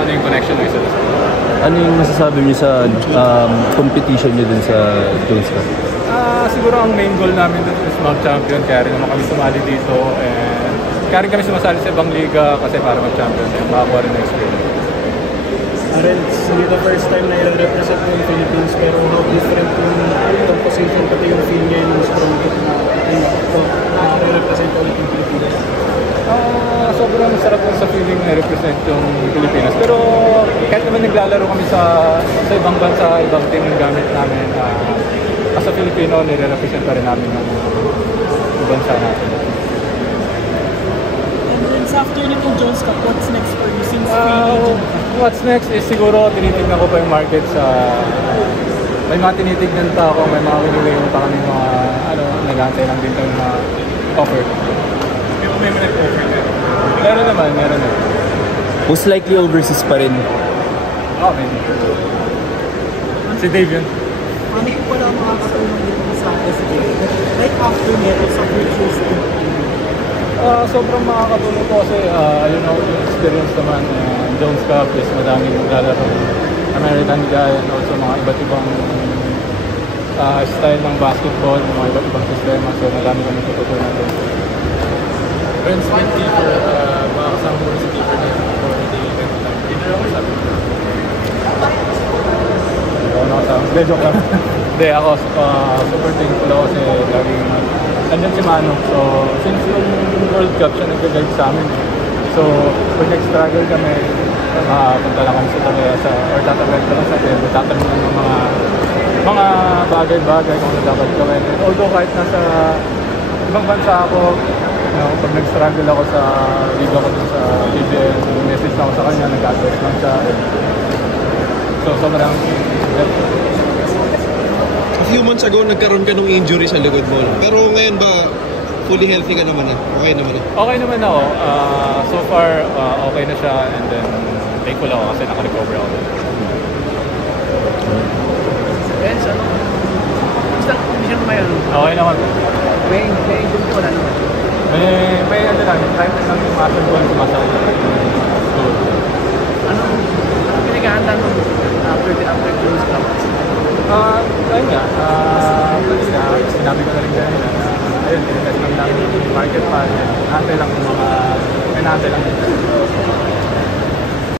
ano yung connection ng isa't isa. Ano yung masasabi niyo sa competition niyo dun sa Jones Cup? Siguro ang main goal namin dun is mag-champion, kaya rin naman kami sumali dito, and kaya rin kami sumasali sa ibang liga kasi para mag-champion and makakuha rin ng experience. Renz, hindi the first time na i-represent mo yung Philippines, pero how different yung position pati yung feel niya yung strong group na i-represent ulit yung Philippines? Sobrang sarap sa feeling na represent yung Pilipinas, pero kahit naman naglalaro kami sa ibang bansa, ibang team yung gamit namin, as a Filipino, nire-represent pa rin namin yung bansa natin. And then after nitong Jones Cup, what's next for you since what's next is siguro tinitignan ko pa yung market sa may mga tinitignan pa ako, may mga wini-win pa kami mga nag-aantay lang din kami mga offer. May mga nag-offer ka? Meron naman. Most likely overseas pa rin. Okay. Si Dave yun. ano yung pala makakatulong dito sa SK? Like after nito sa futures team? Sobrang makakatulong po kasi yung experience naman Jones Cup is madaming maglalaro American guy and also mga iba't ibang style ng basketball, mga iba't ibang sistema, so madami kami tututunan doon. Friends, can Keeper, makakasama mo si Keeper na for the event lang. Dinner ako sabi ko. Ako nakasama. Hindi, joke lang. Hindi, ako super thankful ako kasi laging andyan si Mano. So, since yung World Cup siya nag-guide sa amin. So, pag nag-struggle kami, punta lang kami sa or tatawag ka lang sa atin, tatanong ng mga bagay-bagay kung ano dapat gawin. And although kahit nasa ibang bansa ako, pag nag-struggle ako sa liga ko sa PBL, message ako sa kanya, nag-advise lang siya. So, sobrang A few months ago, nagkaroon ka ng injury sa likod mo. Pero ngayon ba, fully healthy ka naman na? Okay naman na? Okay naman ako. So far, okay na siya and then thankful ako kasi naka-recover ako. Friends, basta condition mo ngayon? Okay naman. May injury ko wala naman. May ano lang, time lang yung muscle ball kumasal. Anong pinag-ahandaan mo after Jones Cup? Ayun nga, sinabi ko na rin kanina na ayun, tinitest lang namin yung market pa, naantay lang yung mga, may naantay lang.